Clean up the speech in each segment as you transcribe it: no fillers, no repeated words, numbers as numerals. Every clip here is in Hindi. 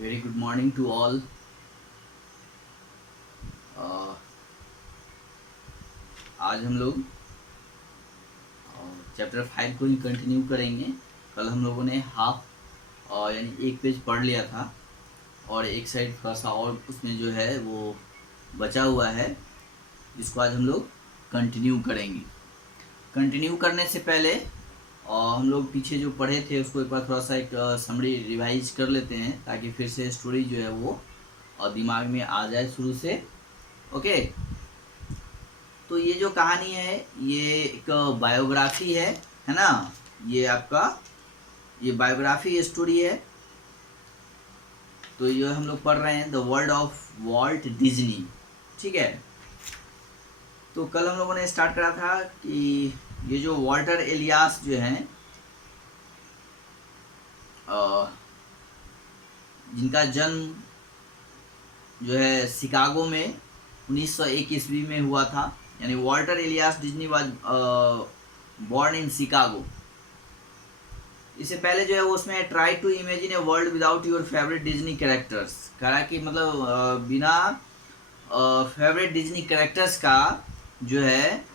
Very good morning to all. आज हम लोग चैप्टर 5 को ही कंटिन्यू करेंगे। कल हम लोगों ने हाफ यानी एक पेज पढ़ लिया था और एक साइड थोड़ा सा और उसमें जो है वो बचा हुआ है, जिसको आज हम लोग कंटिन्यू करेंगे। कंटिन्यू करने से पहले हम लोग पीछे जो पढ़े थे उसको एक बार थोड़ा सा एक समरी रिवाइज कर लेते हैं, ताकि फिर से स्टोरी जो है वो दिमाग में आ जाए शुरू से। ओके, तो ये जो कहानी है ये एक बायोग्राफी है ना। ये आपका ये बायोग्राफी स्टोरी है। तो ये हम लोग पढ़ रहे हैं the world of Walt Disney. ठीक है, तो कल हम लोगों ने स्टार्ट करा था कि ये जो वॉल्टर एलियास जो हैं, जिनका जन्म जो है शिकागो में 1901 ईस्वी में हुआ था। यानी Walter Elias Disney was born in Chicago. इससे पहले जो है वो उसमें try to imagine a world without your favourite Disney characters कहा कि मतलब बिना फेवरेट डिज्नी कैरेक्टर्स का जो है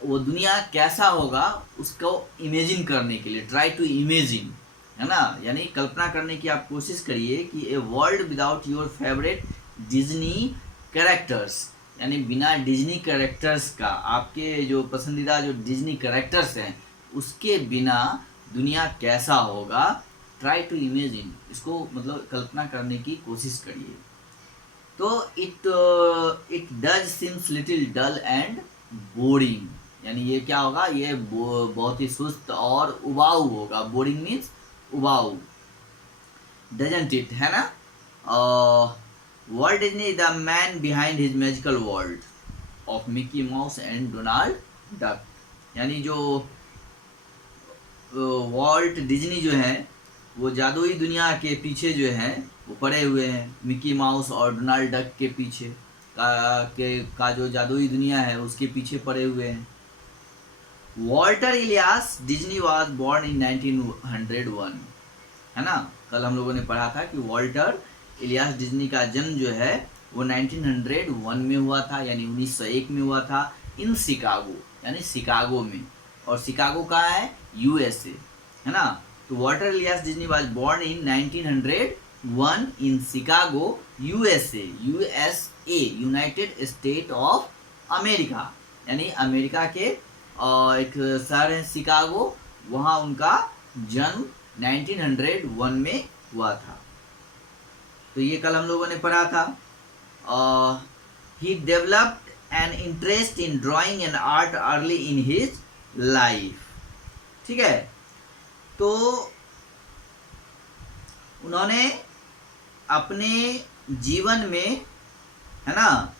वो दुनिया कैसा होगा उसको इमेजिन करने के लिए, ट्राई टू इमेजिन, है ना। यानी कल्पना करने की आप कोशिश करिए कि a world without your favourite Disney characters, यानी बिना डिज्नी कैरेक्टर्स का, आपके जो पसंदीदा जो डिज्नी कैरेक्टर्स हैं उसके बिना दुनिया कैसा होगा। ट्राई टू इमेजिन, इसको मतलब कल्पना करने की कोशिश करिए। तो it does seems little dull and boring, यानी ये क्या होगा, ये बहुत ही सुस्त और उबाऊ होगा। बोरिंग मीन्स उबाऊ, डजंट इट, है ना। World Disney the man behind his magical world of Mickey mouse and Donald duck. यानी जो वॉल्ट डिज्नी जो है वो जादुई दुनिया के पीछे जो है वो पड़े हुए हैं, मिकी माउस और डोनाल्ड डक के पीछे का जो जादुई दुनिया है उसके पीछे पड़े हुए हैं। Walter Ilyas Disney was born इन 1901, है ना। कल हम लोगों ने पढ़ा था कि वॉल्टर इलियास डिज्नी का जन्म जो है वो 1901 में हुआ था, यानी 1901 में हुआ था, इन शिकागो, यानी शिकागो में। और शिकागो कहाँ है, यूएसए, है ना। तो Walter Ilyas Disney was born in 1901 in Chicago, USA, USA, United state of America, यानी अमेरिका के एक शहर है शिकागो, वहाँ उनका जन्म 1901 में हुआ था। तो ये कल हम लोगों ने पढ़ा था। He developed an interest in drawing and art early in his life. ठीक है, तो उन्होंने अपने जीवन में, है ना,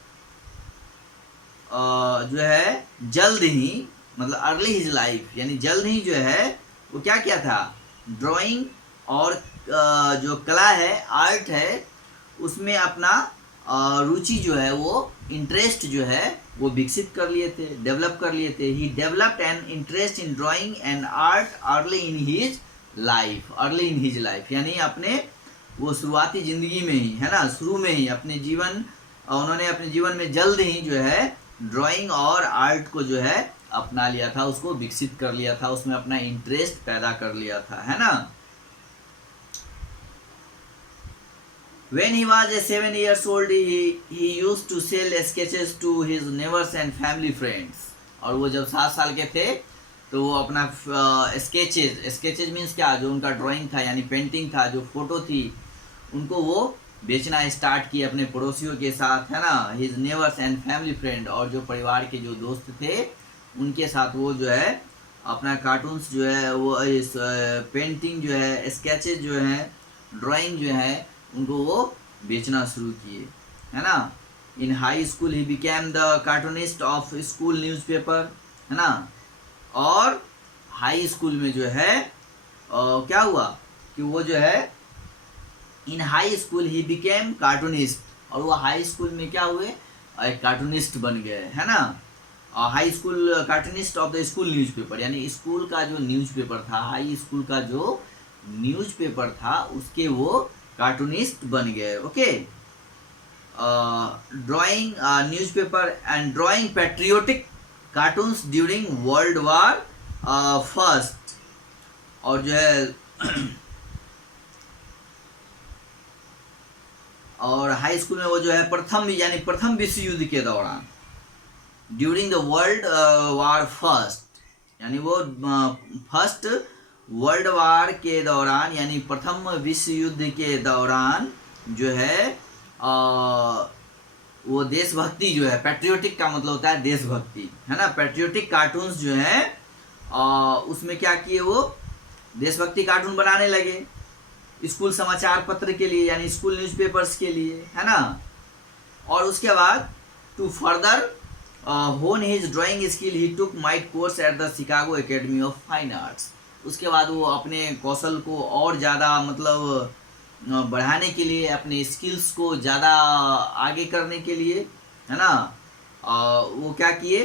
जो है जल्द ही, मतलब अर्ली हिज लाइफ, यानी जल्द ही जो है वो क्या किया था, ड्राइंग और जो कला है, आर्ट है, उसमें अपना रुचि जो है वो इंटरेस्ट जो है वो विकसित कर लिए थे, डेवलप कर लिए थे। He developed an interest in drawing and art early in his life, early in his life, यानी अपने वो शुरुआती ज़िंदगी में ही, है ना, शुरू में ही अपने जीवन, उन्होंने अपने जीवन में जल्द ही जो है ड्राइंग और आर्ट को जो है अपना लिया था, उसको विकसित कर लिया था, उसमें अपना इंटरेस्ट पैदा कर लिया था, है ना। When he was 7 years old, he used to sell sketches to his neighbors and family friends. और वो जब 7 साल के थे तो वो अपना स्केचेज मीन्स क्या, जो उनका ड्राइंग था यानी पेंटिंग था, जो फोटो थी, उनको वो बेचना स्टार्ट किए अपने पड़ोसियों के साथ, है ना। His neighbours and family friend, और जो परिवार के जो दोस्त थे उनके साथ वो जो है अपना कार्टून्स जो है वो इस पेंटिंग जो है, स्केचेज जो है, ड्राइंग जो है, उनको वो बेचना शुरू किए, है ना। इन high school he became the cartoonist of school newspaper, है ना। और हाई स्कूल में जो है क्या हुआ कि वो जो है इन high school he became cartoonist, और वो हाई स्कूल में क्या हुए, एक कार्टूनिस्ट बन गए, है ना। High school cartoonist of the school newspaper, यानी स्कूल का जो न्यूज़पेपर था, हाई स्कूल का जो न्यूज़पेपर था उसके वो कार्टूनिस्ट बन गए। Okay, drawing newspaper and drawing patriotic cartoons during world war first. और जो है और हाई स्कूल में वो जो है प्रथम विश्व युद्ध के दौरान, during the world war first, यानी वो फर्स्ट वर्ल्ड वार के दौरान यानी प्रथम विश्व युद्ध के दौरान जो है वो देशभक्ति जो है, पैट्रियोटिक का मतलब होता है देशभक्ति, है ना। पैट्रियोटिक कार्टून्स जो है उसमें क्या किए, वो देशभक्ति कार्टून बनाने लगे स्कूल समाचार पत्र के लिए, यानी स्कूल न्यूज़पेपर्स के लिए, है ना। और उसके बाद टू फर्दर होन his drawing skill he took might course at the Chicago academy of Fine arts. उसके बाद वो अपने कौशल को और ज़्यादा मतलब बढ़ाने के लिए, अपने स्किल्स को ज़्यादा आगे करने के लिए, है ना, वो क्या किए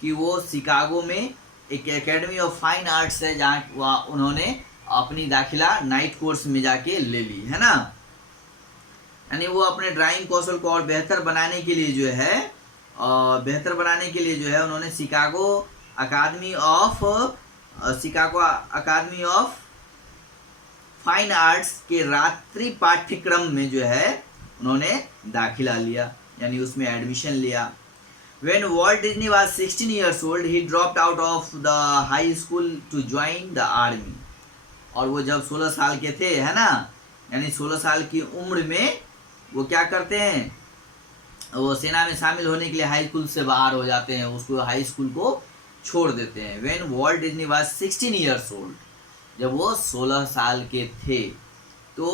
कि वो शिकागो में एक एकेडमी ऑफ फाइन आर्ट्स है जहाँ उन्होंने अपनी दाखिला नाइट कोर्स में जाके ले ली, है ना। यानी वो अपने ड्राइंग कौशल को और बेहतर बनाने के लिए जो है उन्होंने Chicago Academy of Fine Arts के रात्रि पाठ्यक्रम में जो है उन्होंने दाखिला लिया, यानी उसमें एडमिशन लिया। When Walt Disney was 16 years old, he dropped out of the high school to join the army. और वो जब 16 साल के थे, है ना, यानी 16 साल की उम्र में वो क्या करते हैं, वो सेना में शामिल होने के लिए हाई स्कूल से बाहर हो जाते हैं, उसको हाई स्कूल को छोड़ देते हैं। When Walt Disney was 16 years old, जब वो 16 साल के थे तो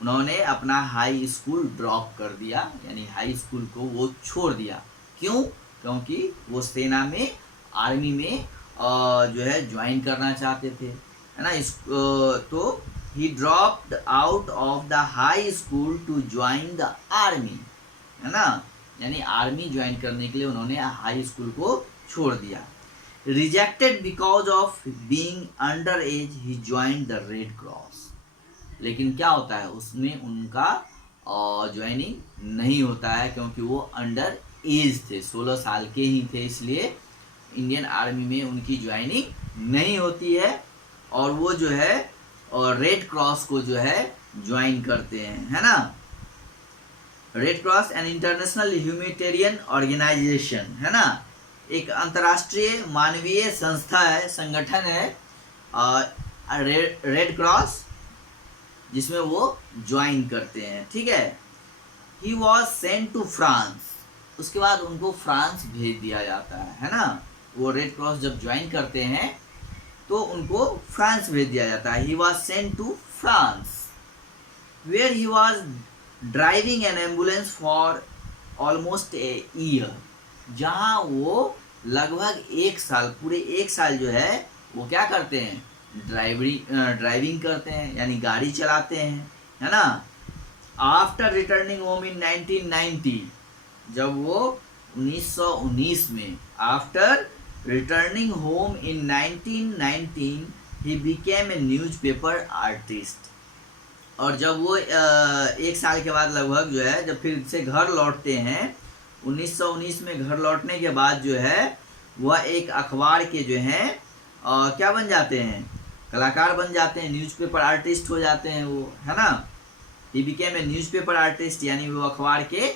उन्होंने अपना हाई स्कूल ड्रॉप कर दिया, यानी हाई स्कूल को वो छोड़ दिया। क्यों? क्योंकि वो सेना में, आर्मी में जो है ज्वाइन करना चाहते थे, है ना। तो he dropped out of the high school to join the army, है ना, यानी आर्मी ज्वाइन करने के लिए उन्होंने हाई स्कूल को छोड़ दिया। Rejected because of being under age he joined the Red Cross. लेकिन क्या होता है, उसमें उनका ज्वाइनिंग नहीं होता है क्योंकि वो अंडर एज थे, 16 साल के ही थे, इसलिए इंडियन आर्मी में उनकी ज्वाइनिंग नहीं होती है और वो जो है और रेड क्रॉस को जो है ज्वाइन करते हैं, है ना। Red Cross an international humanitarian organisation, है ना, एक अंतर्राष्ट्रीय मानवीय संस्था है, संगठन है रेड क्रॉस, जिसमें वो ज्वाइन करते हैं, ठीक है। He was sent to France, उसके बाद उनको फ्रांस भेज दिया जाता है ना। वो रेड क्रॉस जब ज्वाइन करते हैं तो उनको फ्रांस भेज दिया जाता है। He was sent to France where he was driving an ambulance for almost a year, जहाँ वो लगभग एक साल, पूरे एक साल जो है वो क्या करते हैं, ड्राइविंग करते हैं, यानी गाड़ी चलाते हैं, है ना। आफ्टर रिटर्निंग होम इन 1990, जब वो 1919 में, after returning home in 1919 he became a newspaper artist. और जब वो एक साल के बाद लगभग जो है जब फिर से घर लौटते हैं, 1919 में घर लौटने के बाद जो है वह एक अखबार के जो हैं क्या बन जाते हैं, कलाकार बन जाते हैं, न्यूज़पेपर आर्टिस्ट हो जाते हैं वो, है ना। He became a newspaper artist, यानी वो अखबार के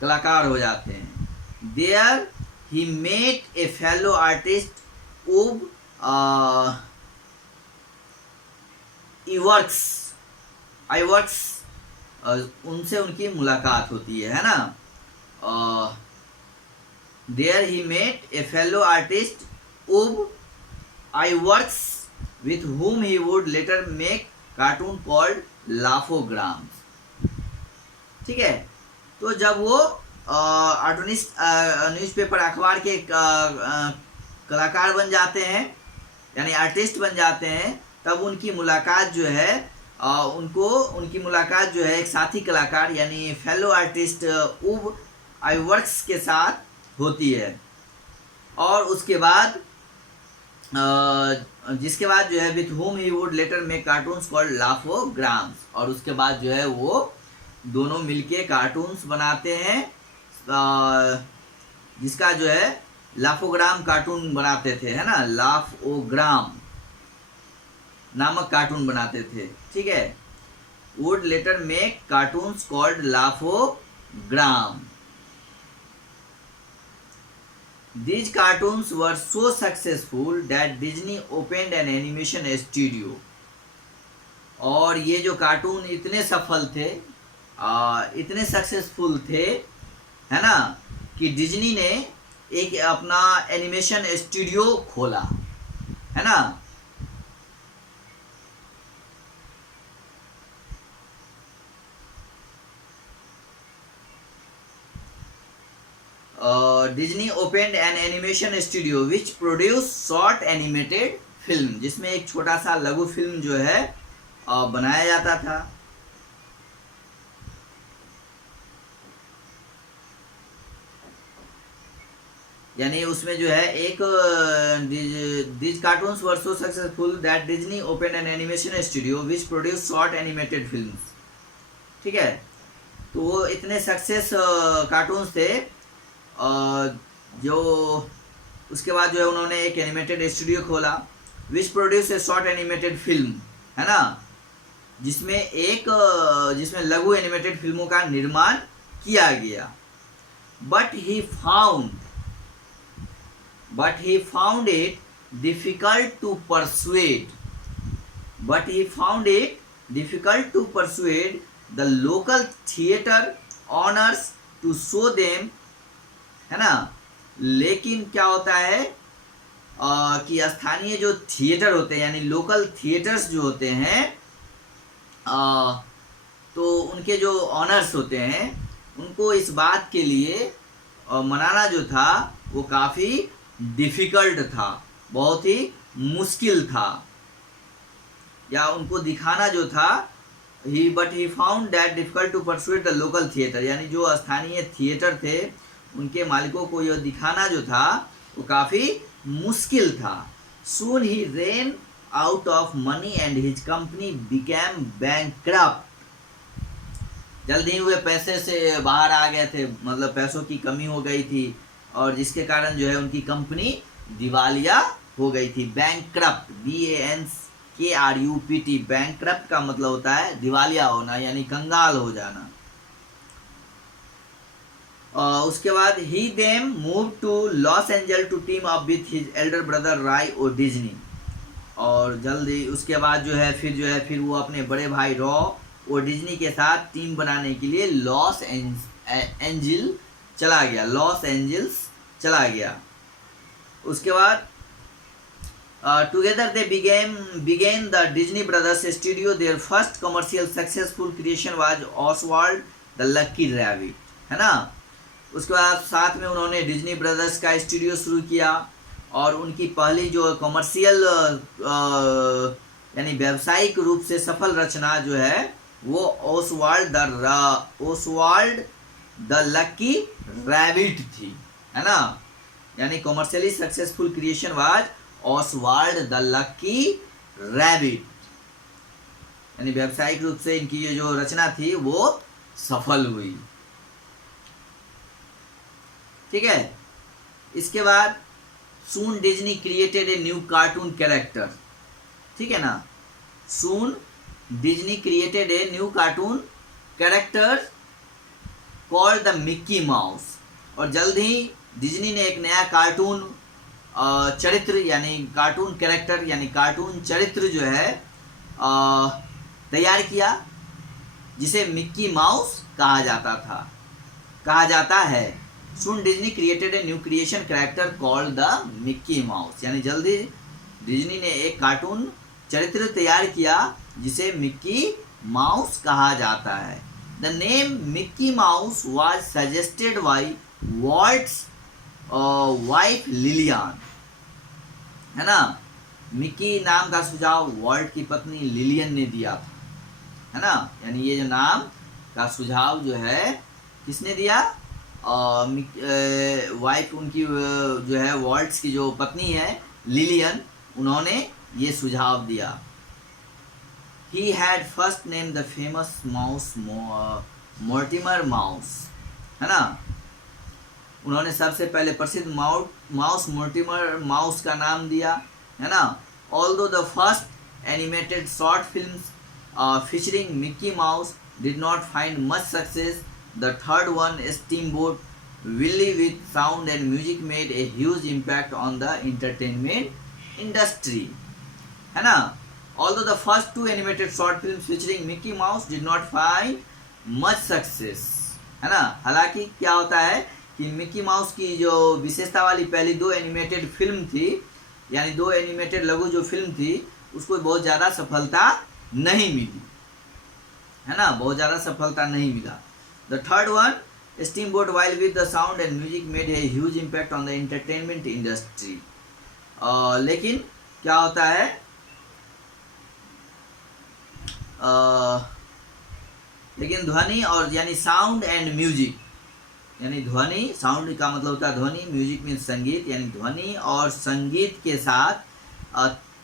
कलाकार हो जाते हैं। There he met a fellow artist Ub Iwerks, उनसे उनकी मुलाकात होती है ना। There he met a fellow artist Ub Iwerks with whom he would later make cartoon called लाफोग्राम्स, ठीक है। तो जब वो आर्टूनिस्ट न्यूज़पेपर अखबार के कलाकार बन जाते हैं, यानी आर्टिस्ट बन जाते हैं, तब उनकी मुलाकात जो है उनकी मुलाकात जो है एक साथी कलाकार यानी फेलो आर्टिस्ट उब आईवर्क्स के साथ होती है। और उसके बाद जिसके बाद जो है with whom he would later make cartoons called लाफोग्राम्स, और उसके बाद जो है वो दोनों मिलके कार्टून्स बनाते हैं, जिसका जो है लाफोग्राम कार्टून बनाते थे, है ना, लाफोग्राम नामक कार्टून बनाते थे, ठीक है। would later make cartoons called लाफोग्राम. These cartoons were so successful that Disney opened an animation studio. और ये जो कार्टून इतने सफल थे, इतने सक्सेसफुल थे, है ना, कि डिज्नी ने एक अपना एनिमेशन स्टूडियो खोला, है ना। Disney opened N animation studio which produce short animated film, जिसमें एक छोटा सा लघु फिल्म जो है बनाया जाता था। यानी उसमें जो है एक this cartoons were so successful that Disney open N animation studio which produce short animated films, ठीक है। तो वो इतने सक्सेस कार्टून्स थे, जो उसके बाद जो है उन्होंने एक एनिमेटेड स्टूडियो खोला which produce a short animated film, है ना, जिसमें लघु एनिमेटेड फिल्मों का निर्माण किया गया। But he found it difficult to persuade the local theater owners to show them, है ना। लेकिन क्या होता है कि स्थानीय जो थिएटर होते हैं, यानी लोकल थिएटर्स जो होते हैं, तो उनके जो ऑनर्स होते हैं, उनको इस बात के लिए मनाना जो था वो काफ़ी डिफ़िकल्ट था, बहुत ही मुश्किल था, या उनको दिखाना जो था, but he found that difficult to persuade the local theatre, यानी जो स्थानीय थिएटर थे उनके मालिकों को यह दिखाना जो था वो काफ़ी मुश्किल था। Soon he ran out of money and his company became bankrupt, जल्द ही वे पैसे से बाहर आ गए थे, मतलब पैसों की कमी हो गई थी, और जिसके कारण जो है उनकी कंपनी दिवालिया हो गई थी। बैंकक्रप्ट, BANKRUPT, बैंकक्रप्ट का मतलब होता है दिवालिया होना, यानी कंगाल हो जाना। उसके बाद he then move to Los Angeles to team up with his elder brother Roy O Disney, और जल्दी उसके बाद जो है फिर वो अपने बड़े भाई रॉ और डिज्नी के साथ टीम बनाने के लिए लॉस एंजल्स चला गया। उसके बाद together they began the Disney Brothers Studio. Their first commercial successful creation was Oswald the Lucky Rabbit, है ना। उसके बाद साथ में उन्होंने डिज्नी ब्रदर्स का स्टूडियो शुरू किया, और उनकी पहली जो कमर्शियल यानी व्यावसायिक रूप से सफल रचना जो है वो ओसवाल्ड द लकी रैबिट थी, है ना। यानी commercially successful creation was Oswald the Lucky rabbit, यानी व्यावसायिक रूप से इनकी ये जो रचना थी वो सफल हुई, ठीक है। इसके बाद soon Disney created a new cartoon character, ठीक है ना। Soon Disney created a new cartoon character called the Mickey Mouse, और जल्द ही डिज्नी ने एक नया कार्टून चरित्र यानी कार्टून कैरेक्टर यानी कार्टून चरित्र जो है तैयार किया, जिसे मिक्की माउस कहा जाता है। Soon Disney created a new creation character called the Mickey Mouse, यानी जल्दी डिज्नी ने एक कार्टून चरित्र तैयार किया जिसे मिक्की माउस कहा जाता है। The name Mickey mouse was suggested by vaults wife Lillian, है ना। मिक्की नाम का सुझाव वॉल्ट की पत्नी लिलियन ने दिया था, है ना। यानी ये जो नाम का सुझाव जो है किसने दिया, वाइफ उनकी जो है वॉल्ट्स की जो पत्नी है लिलियन, उन्होंने ये सुझाव दिया। He had first named the famous mouse Mortimer Mouse, है ना। उन्होंने सबसे पहले प्रसिद्ध माउस मोर्टिमर माउस का नाम दिया, है ना। Although the first animated short films featuring Mickey Mouse did not find much success, the third one, Steamboat Willie with sound and music, made a huge impact on the entertainment industry, है ना। Although the first two animated short films featuring Mickey Mouse did not find much success, है ना। हालांकि क्या होता है कि मिकी माउस की जो विशेषता वाली पहली दो एनिमेटेड फिल्म थी, यानी दो एनिमेटेड लघु जो फिल्म थी, उसको बहुत ज़्यादा सफलता नहीं मिली, है ना, बहुत ज़्यादा सफलता नहीं मिला। The third one, steamboat while with the sound and music, made a huge impact on the entertainment industry. लेकिन क्या होता है, लेकिन ध्वनि और यानी साउंड एंड म्यूजिक, यानी ध्वनि, साउंड का मतलब होता है ध्वनि, म्यूजिक मीन्स संगीत, यानी ध्वनि और संगीत के साथ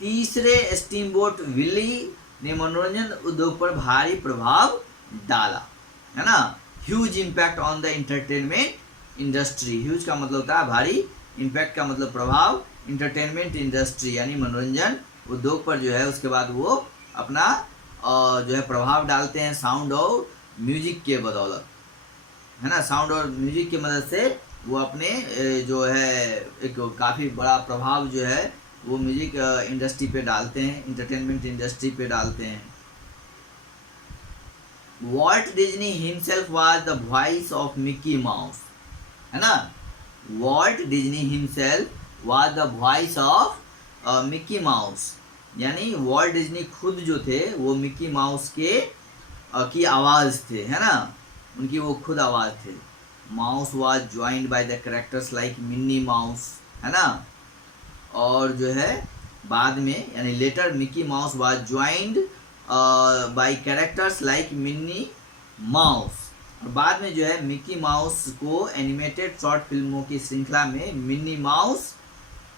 तीसरे स्टीमबोट विली ने मनोरंजन उद्योग पर भारी प्रभाव डाला, है ना। Huge impact on the entertainment industry, huge का मतलब होता है भारी, इम्पैक्ट का मतलब प्रभाव, इंटरटेनमेंट इंडस्ट्री यानी मनोरंजन उद्योग पर जो है उसके बाद वो अपना जो है प्रभाव डालते हैं साउंड और म्यूजिक के बदौलत, है ना। साउंड और म्यूजिक की मदद से वो अपने जो है एक काफ़ी बड़ा प्रभाव जो है वो म्यूजिक इंडस्ट्री पे डालते हैं, इंटरटेनमेंट इंडस्ट्री पे डालते हैं। Walt Disney himself was the voice of Mickey mouse, है ना। Walt Disney himself was the voice of Mickey mouse, यानी वॉल्ट डिज्नी खुद जो थे वो मिकी माउस के की आवाज़ थे, है ना, उनकी वो खुद आवाज़ थे। Mouse was joined by the characters like Minnie Mouse, है ना। और जो है बाद में यानी later Mickey Mouse was joined by characters like Minnie Mouse, और बाद में जो है मिकी माउस को एनिमेटेड शॉर्ट फिल्मों की श्रृंखला में मिन्नी माउस,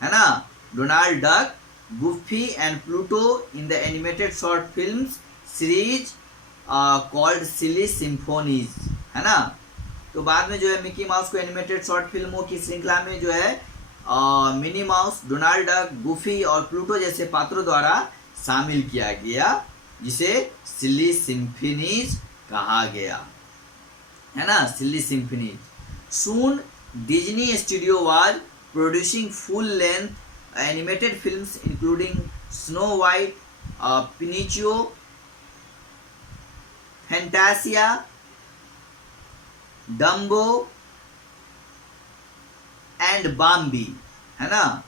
है ना, Donald Duck, Goofy and Pluto in the animated short films series called Silly Symphonies, है ना। तो बाद में जो है मिकी माउस को एनिमेटेड शॉर्ट फिल्मों की श्रृंखला में जो है Minnie Mouse, Donald Duck, goofy और प्लूटो जैसे पात्रों द्वारा शामिल किया गया, जिसे सिली सिम्फनीज कहा गया, है ना, Silly Symphonies. Soon Disney studio was producing full length animated films including Snow White, Pinocchio, Fantasia, Dumbo and Bambi, है ना।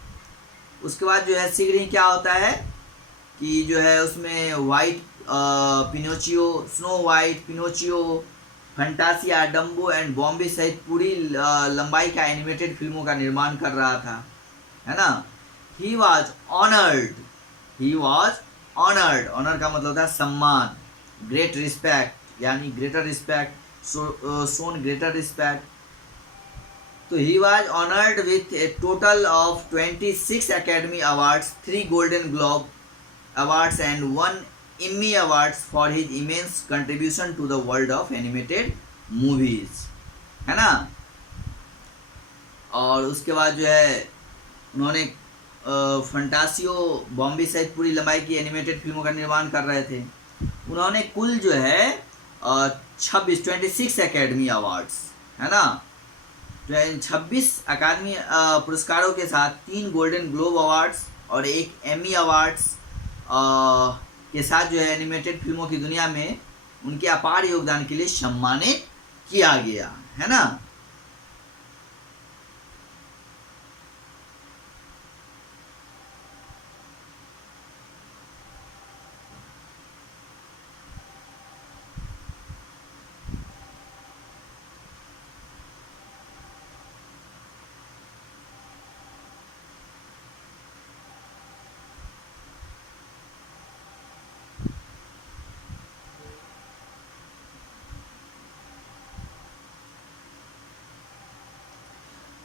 उसके बाद जो है शीघ्र ही क्या होता है कि जो है उसमें White Pinocchio, Snow White, Pinocchio, Fantasia, Dumbo and Bambi सहित पूरी लंबाई का एनिमेटेड फिल्मों का निर्माण कर रहा था, है ना। He was honoured, he was honoured, honour का मतलब होता है सम्मान, ग्रेट रिस्पेक्ट यानी greater respect, shown greater respect. So he was honored with a total of 26 Academy Awards, 3 Golden Globe Awards and 1 Emmy Awards for his immense contribution to the world of animated movies, है ना। और उसके बाद जो है उन्होंने फंटासियो, बॉम्बे सहित पूरी लंबाई की एनिमेटेड फिल्मों का निर्माण कर रहे थे। उन्होंने कुल जो है 26 एकेडमी अवार्ड्स, है ना, जो है 26 अकादमी पुरस्कारों के साथ 3 गोल्डन ग्लोब अवार्ड्स और 1 एमी अवार्ड्स के साथ जो है एनिमेटेड फिल्मों की दुनिया में उनके अपार योगदान के लिए सम्मानित किया गया, है ना।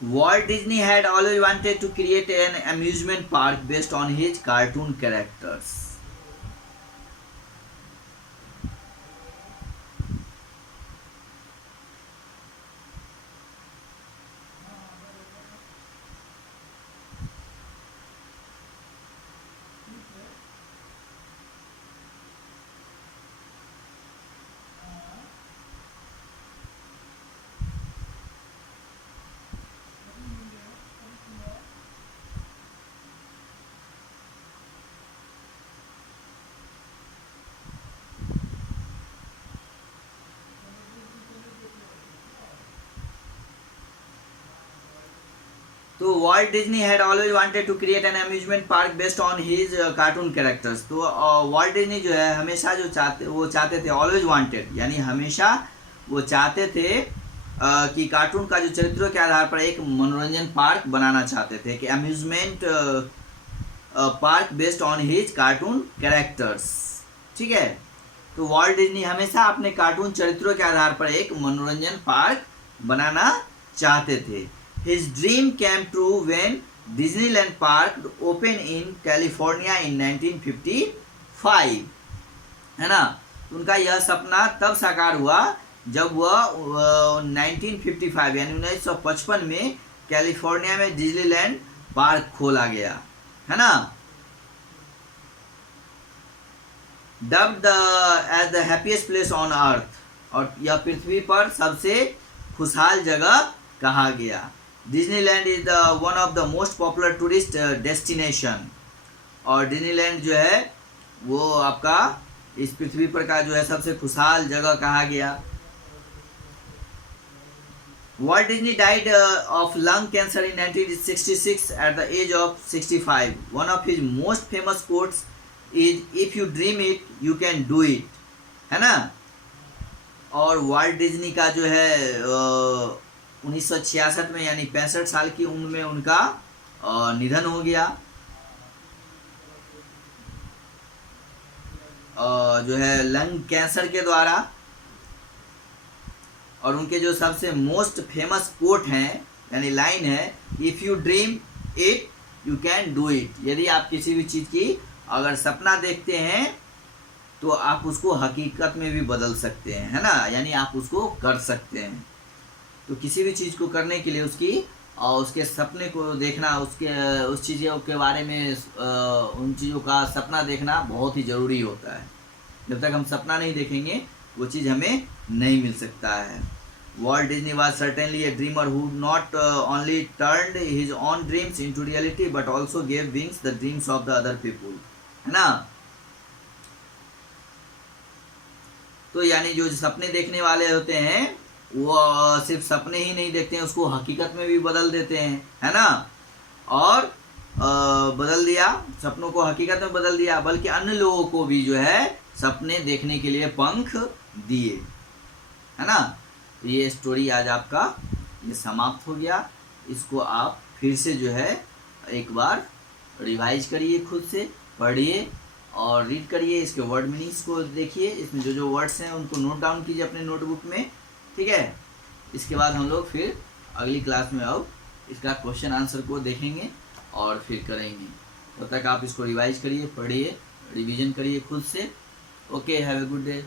Walt Disney had always wanted to create an amusement park based on his cartoon characters. तो Walt Disney had always wanted to create an amusement park based on his cartoon characters. तो वॉल्ट डिज्नी जो है हमेशा जो चाहते थे, ऑलवेज वांटेड यानी हमेशा वो चाहते थे कि कार्टून का जो चरित्रों के आधार पर एक मनोरंजन पार्क बनाना चाहते थे, कि amusement park based on his cartoon characters. ठीक है, तो वॉल्ट डिज्नी हमेशा अपने कार्टून चरित्रों के आधार पर एक मनोरंजन पार्क बनाना चाहते थे। His dream came true when Disneyland Park opened in California in 1955, है ना। उनका यह सपना तब साकार हुआ जब वह 1955 यानी 1955 में कैलिफोर्निया में डिज्नीलैंड पार्क खोला गया, है ना। Dubbed as the happiest place on earth, और यह पृथ्वी पर सबसे खुशहाल जगह कहा गया। Disneyland is the one of the most popular tourist destination, और डिज्नीलैंड जो है वो आपका इस पृथ्वी पर का जो है सबसे खुशहाल जगह कहा गया। Walt Disney died of lung cancer in 1966 at the age of 65। One of his most famous quotes is if you dream it you can do it, है ना। और वॉल्ट डिज्नी का जो है 1966 में यानी 65 साल की उम्र में उनका निधन हो गया। जो है लंग कैंसर के द्वारा। और उनके जो सबसे मोस्ट फेमस कोट हैं यानी लाइन है, if you dream it you can do it. यदि आप किसी भी चीज़ की अगर सपना देखते हैं तो आप उसको हकीकत में भी बदल सकते हैं, है ना, यानी आप उसको कर सकते हैं। तो किसी भी चीज़ को करने के लिए उसके सपने को देखना, उस चीज़ों के बारे में उन चीज़ों का सपना देखना बहुत ही ज़रूरी होता है। जब तक हम सपना नहीं देखेंगे वो चीज़ हमें नहीं मिल सकता है। Walt Disney was certainly A dreamer who not only turned his own dreams into reality but also gave wings the dreams of the other people, है ना। तो यानी जो सपने देखने वाले होते हैं वो सिर्फ सपने ही नहीं देखते हैं, उसको हकीकत में भी बदल देते हैं, है ना। और बदल दिया, सपनों को हकीकत में बदल दिया, बल्कि अन्य लोगों को भी जो है सपने देखने के लिए पंख दिए, है ना। तो ये स्टोरी आज आपका ये समाप्त हो गया। इसको आप फिर से जो है एक बार रिवाइज करिए, खुद से पढ़िए और रीड करिए, इसके वर्ड मीनिंग्स को देखिए, इसमें जो जो वर्ड्स हैं उनको नोट डाउन कीजिए अपने नोटबुक में, ठीक है। इसके बाद हम लोग फिर अगली क्लास में अब इसका क्वेश्चन आंसर को देखेंगे और फिर करेंगे। तब तक आप इसको रिवाइज करिए, पढ़िए, रिवीजन करिए खुद से। Okay, have a good day.